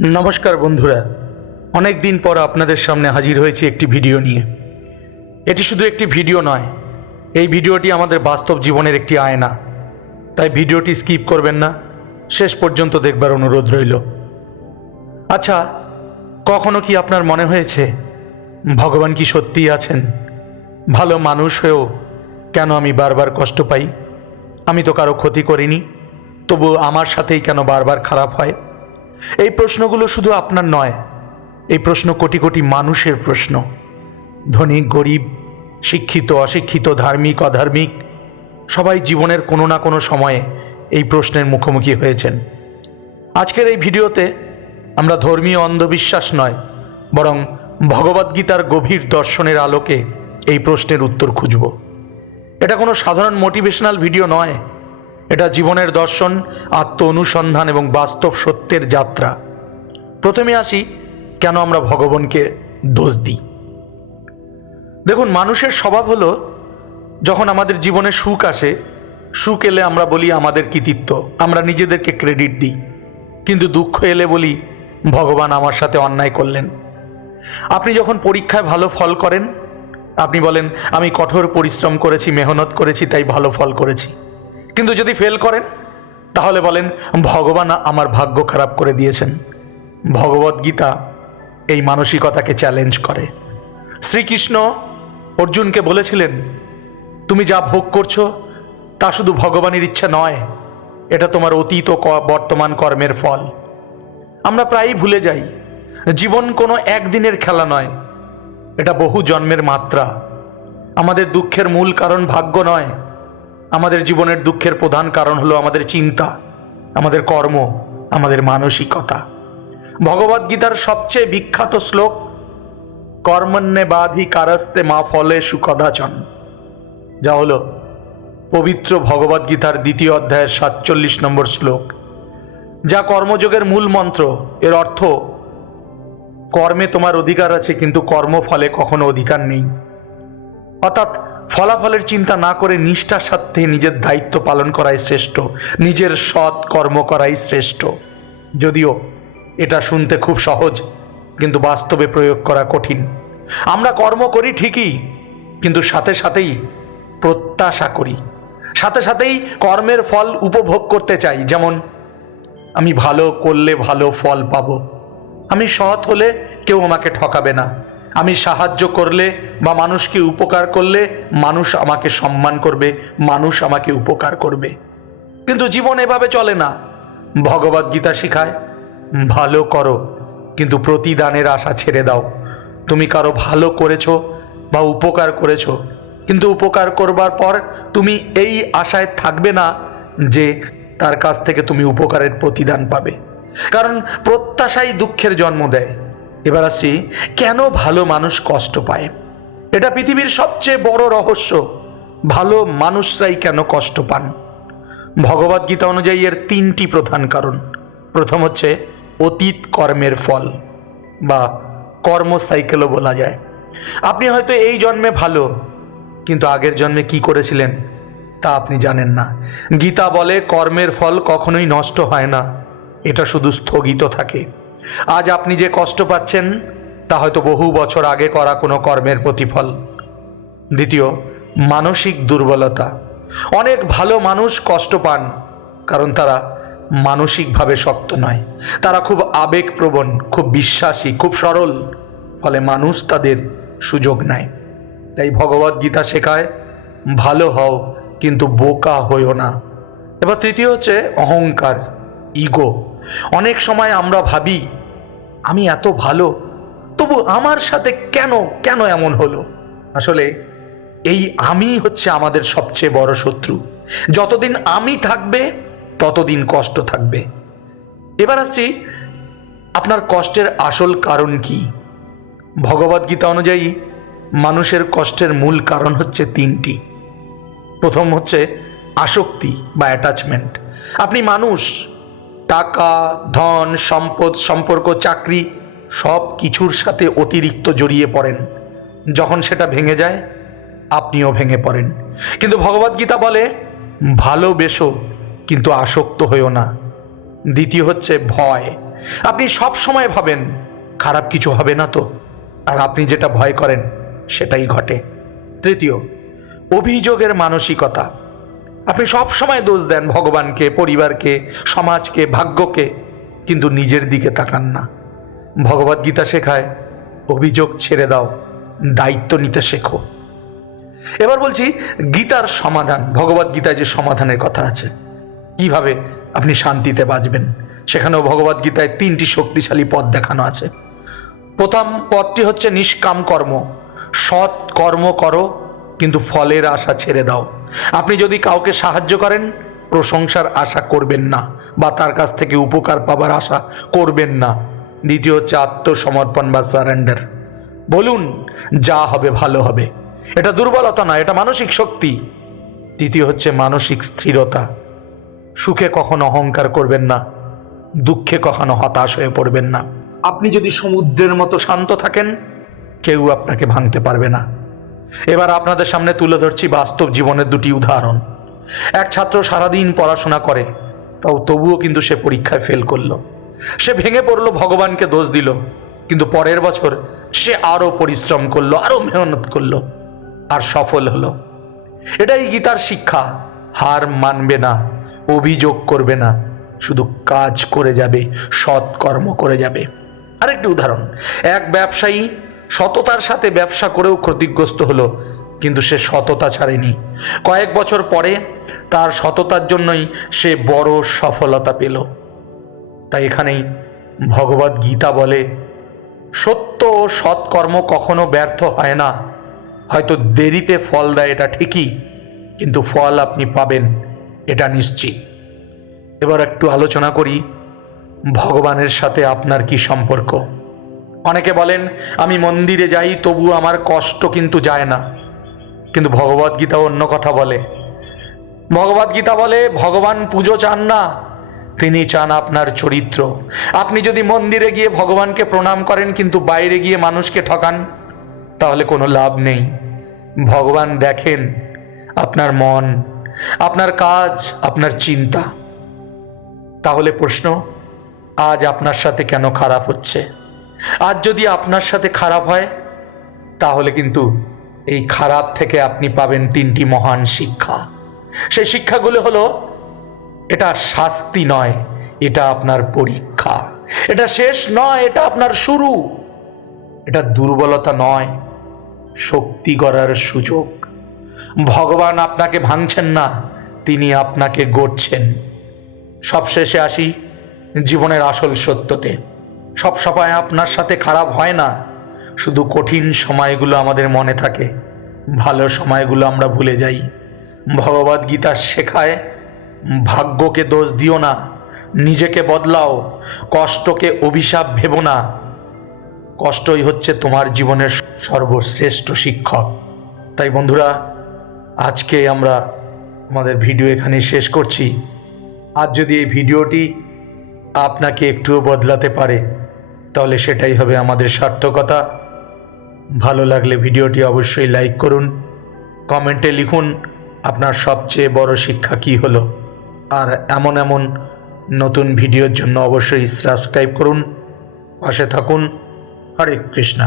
নমস্কার বন্ধুরা, অনেক দিন পর আপনাদের সামনে হাজির হয়েছি একটি ভিডিও নিয়ে। এটি শুধু একটি ভিডিও নয়, এই ভিডিওটি আমাদের বাস্তব জীবনের একটি আয়না। তাই ভিডিওটি স্কিপ করবেন না, শেষ পর্যন্ত দেখবার অনুরোধ রইল। আচ্ছা, কখনো কি আপনার মনে হয়েছে ভগবান কি সত্যিই আছেন? ভালো মানুষ হয়েও কেন আমি বারবার কষ্ট পাই? আমি তো কারো ক্ষতি করিনি, তবু আমার সাথেই কেন বারবার খারাপ হয়? এই প্রশ্নগুলো শুধু আপনার নয়, এই প্রশ্ন কোটি কোটি মানুষের প্রশ্ন। ধনী গরিব, শিক্ষিত অশিক্ষিত, ধার্মিক অধার্মিক, সবাই জীবনের কোনো না কোনো সময়ে এই প্রশ্নের মুখোমুখি হয়েছেন। আজকের এই ভিডিওতে আমরা ধর্মীয় অন্ধবিশ্বাস নয়, বরং ভগবদ্গীতার গভীর দর্শনের আলোকে এই প্রশ্নের উত্তর খুঁজব। এটা কোনো সাধারণ মোটিভেশনাল ভিডিও নয়, এটা জীবনের দর্শন, আত্ম অনুসন্ধান এবং বাস্তব সত্যের যাত্রা। প্রথমে আসি, কেন আমরা ভগবানকে দোষ দিই। দেখুন, মানুষের স্বভাব হলো, যখন আমাদের জীবনে সুখ আসে, সুখ এলে আমরা বলি আমাদের কৃতিত্ব, আমরা নিজেদেরকে ক্রেডিট দিই। কিন্তু দুঃখ এলে বলি ভগবান আমার সাথে অন্যায় করলেন। আপনি যখন পরীক্ষায় ভালো ফল করেন, আপনি বলেন আমি কঠোর পরিশ্রম করেছি, মেহনত করেছি, তাই ভালো ফল করেছি। কিন্তু যদি ফেল করেন, তাহলে বলেন ভগবান আমার ভাগ্য খারাপ করে দিয়েছেন। ভগবদ্গীতা এই মানসিকতাকে চ্যালেঞ্জ করে। শ্রীকৃষ্ণ অর্জুনকে বলেছিলেন, তুমি যা ভোগ করছো তা শুধু ভগবানের ইচ্ছা নয়, এটা তোমার অতীত ও বর্তমান কর্মের ফল। আমরা প্রায়ই ভুলে যাই, জীবন কোনো একদিনের খেলা নয়, এটা বহু জন্মের মাত্রা। আমাদের দুঃখের মূল কারণ ভাগ্য নয়, আমাদের জীবনের দুঃখের প্রধান কারণ হলো আমাদের চিন্তা, আমাদের কর্ম, আমাদের মানসিকতা। ভগবদ্গীতার সবচেয়ে বিখ্যাত শ্লোক কর্মণ্যেবাধিকারস্তে মা ফলেষু কদাচন, যা হলো পবিত্র ভগবদ্গীতার 2য় অধ্যায়ের 47 নম্বর শ্লোক, যা কর্মযোগের মূল মন্ত্র। এর অর্থ, কর্মে তোমার অধিকার আছে, কিন্তু কর্মফলে কখনো অধিকার নেই। অর্থাৎ ফলাফলের চিন্তা না করে নিষ্ঠার সাথে নিজের দায়িত্ব পালন করাই শ্রেষ্ঠ, নিজের সৎ কর্ম করাই শ্রেষ্ঠ। যদিও এটা শুনতে খুব সহজ, কিন্তু বাস্তবে প্রয়োগ করা কঠিন। আমরা কর্ম করি ঠিকই, কিন্তু সাথে সাথেই প্রত্যাশা করি, সাথে সাথেই কর্মের ফল উপভোগ করতে চাই। যেমন, আমি ভালো করলে ভালো ফল পাবো, আমি সৎ হলে কেউ আমাকে ঠকাবে না, আমি সাহায্য করলে বা মানুষকে উপকার করলে মানুষ আমাকে সম্মান করবে, মানুষ আমাকে উপকার করবে। কিন্তু জীবন এভাবে চলে না। ভগবদ্গীতা শিখায়, ভালো করো কিন্তু প্রতিদানের আশা ছেড়ে দাও। তুমি কারো ভালো করেছো বা উপকার করেছো, কিন্তু উপকার করবার পর তুমি এই আশায় থাকবে না যে তার কাছ থেকে তুমি উপকারের প্রতিদান পাবে, কারণ প্রত্যাশাই দুঃখের জন্ম দেয়। এবার আসি, কেন ভালো মানুষ কষ্ট পায়। এটা পৃথিবীর সবচেয়ে বড় রহস্য। ভালো মানুষরাই কেন কষ্ট পান? ভগবদ্গীতা অনুযায়ী এর 3টি প্রধান কারণ। প্রথম হচ্ছে অতীত কর্মের ফল, বা কর্ম সাইকেলও বলা যায়। আপনি হয়তো এই জন্মে ভালো, কিন্তু আগের জন্মে কি করেছিলেন তা আপনি জানেন না। গীতা বলে কর্মের ফল কখনোই নষ্ট হয় না, এটা শুধু স্থগিত থাকে। আজ আপনি যে কষ্ট পাচ্ছেন তা হয়তো বহু বছর আগে করা কোনো কর্মের প্রতিফল। দ্বিতীয়, মানসিক দুর্বলতা। অনেক ভালো মানুষ কষ্ট পান কারণ তারা মানসিকভাবে শক্ত নয়, তারা খুব আবেগপ্রবণ, খুব বিশ্বাসী, খুব সরল, ফলে মানুষ তাদের সুযোগ নেয়। তাই ভগবদ্গীতা শেখায়, ভালো হও কিন্তু বোকা হইও না। এবার তৃতীয় হচ্ছে অহংকার, ইগো। অনেক সময় আমরা ভাবি আমি এত ভালো, তবু আমার সাথে কেন কেন এমন হলো। আসলে এই আমি হচ্ছে আমাদের সবচেয়ে বড় শত্রু। যতদিন আমি থাকবে ততদিন কষ্ট থাকবে। এবার আসছি, আপনার কষ্টের আসল কারণ কি। ভগবদ্গীতা অনুযায়ী মানুষের কষ্টের মূল কারণ হচ্ছে 3টি। প্রথম হচ্ছে আসক্তি বা অ্যাটাচমেন্ট। আপনি মানুষ, টাকা, ধন, সম্পদ, সম্পর্ক, চাকরি, সব কিছুর সাথে অতিরিক্ত জড়িয়ে পড়েন। যখন সেটা ভেঙে যায়, আপনিও ভেঙে পড়েন। কিন্তু ভগবদ্গীতা বলে, ভালোবেসো কিন্তু আসক্ত হইও না। দ্বিতীয় হচ্ছে ভয়। আপনি সব সময় ভাবেন খারাপ কিছু হবে না তো, আর আপনি যেটা ভয় করেন সেটাই ঘটে। তৃতীয়, অভিযোগের মানসিকতা। আপনি সব সময় দোষ দেন ভগবানকে, পরিবারকে, সমাজকে, ভাগ্যকে, কিন্তু নিজের দিকে তাকান না। ভগবদ্গীতা শেখায় অভিযোগ ছেড়ে দাও, দায়িত্ব নিতে শেখো। এবার বলছি গীতার সমাধান। ভগবদ্গীতায় যে সমাধানের কথা আছে, কিভাবে আপনি শান্তিতে বাঁচবেন, সেখানেও ভগবদ্গীতায় 3টি শক্তিশালী পথ দেখানো আছে। প্রথম পথটি হচ্ছে নিষ্কাম কর্ম। সৎ কর্ম করো, কিন্তু ফলের আশা ছেড়ে দাও। আপনি যদি কাউকে সাহায্য করেন, প্রশংসার আশা করবেন না, বা তার কাছ থেকে উপকার পাবার আশা করবেন না। দ্বিতীয় হচ্ছে আত্মসমর্পণ বা সারেন্ডার। বলুন যা হবে ভালো হবে। এটা দুর্বলতা না, এটা মানসিক শক্তি। তৃতীয় হচ্ছে মানসিক স্থিরতা। সুখে কখনো অহংকার করবেন না, দুঃখে কখনো হতাশ হয়ে পড়বেন না। আপনি যদি সমুদ্রের মতো শান্ত থাকেন, কেউ আপনাকে ভাঙতে পারবে না। এবার আপনাদের সামনে তুলে ধরছি বাস্তব জীবনের 2টি উদাহরণ। এক ছাত্র সারাদিন পড়াশোনা করে, তবুও কিন্তু সে পরীক্ষায় ফেল করলো। সে ভেঙে পড়লো, ভগবানকে দোষ দিল, কিন্তু পরের বছর সে আরো পরিশ্রম করলো, আরো মেহনত করলো, আর সফল হলো। এটাই গীতার শিক্ষা। হার মানবে না, অভিযোগ করবে না, শুধু কাজ করে যাবে, সৎ কর্ম করে যাবে। আরেকটি উদাহরণ, এক ব্যবসায়ী সততার সাথে ব্যবসা করেও ক্ষতিগ্রস্ত হলো, কিন্তু সে সততা ছাড়েনি। কয়েক বছর পরে তার সততার জন্যই সে বড় সফলতা পেল। তাই এখানেই ভগবদ গীতা বলে, সত্য ও সৎকর্ম কখনো ব্যর্থ হয় না। হয়তো দেরিতে ফল দেয়, এটা ঠিকই, কিন্তু ফল আপনি পাবেন, এটা নিশ্চিত। এবার একটু আলোচনা করি ভগবানের সাথে আপনার কি সম্পর্ক। অনেকে বলেন আমি মন্দিরে যাই, তবু আমার কষ্ট কিন্তু যায় না। কিন্তু ভগবদ্গীতা অন্য কথা বলে। ভগবদ্গীতা বলে ভগবান পুজো চান না, তিনি চান আপনার চরিত্র। আপনি যদি মন্দিরে গিয়ে ভগবানকে প্রণাম করেন, কিন্তু বাইরে গিয়ে মানুষকে ঠকান, তাহলে কোনো লাভ নেই। ভগবান দেখেন আপনার মন, আপনার কাজ, আপনার চিন্তা। তাহলে প্রশ্ন, আজ আপনার সাথে কেন খারাপ হচ্ছে? আজ যদি আপনার সাথে খারাপ হয়, তাহলে কিন্তু এই খারাপ থেকে আপনি পাবেন 3টি মহান শিক্ষা। সেই শিক্ষাগুলো হলো, এটা শাস্তি নয়, এটা আপনার পরীক্ষা। এটা শেষ নয়, এটা আপনার শুরু। এটা দুর্বলতা নয়, শক্তি গড়ার সুযোগ। ভগবান আপনাকে ভাঙছেন না, তিনি আপনাকে গড়ছেন। সবশেষে আসি জীবনের আসল সত্যতে। সব সময় আপনার সাথে খারাপ হয় না, শুধু কঠিন সময়গুলো আমাদের মনে থাকে, ভালো সময়গুলো আমরা ভুলে যাই। ভগবদ্গীতা শেখায় ভাগ্যকে দোষ দিও না, নিজেকে বদলাও, কষ্টকে অভিশাপ ভেবো না। কষ্টই হচ্ছে তোমার জীবনের সর্বশ্রেষ্ঠ শিক্ষক। তাই বন্ধুরা, আজকে আমরা আমাদের ভিডিও এখানে শেষ করছি। আজ যদি এই ভিডিওটি আপনাকে একটুও বদলাতে পারে, তাহলে সেটাই হবে আমাদের সার্থকতা। ভালো লাগলে ভিডিওটি অবশ্যই লাইক করুন, কমেন্টে লিখুন আপনার সবচেয়ে বড় শিক্ষা কী হলো। আর এমন এমন নতুন ভিডিওর জন্য অবশ্যই সাবস্ক্রাইব করুন, পাশে থাকুন। হরে কৃষ্ণা।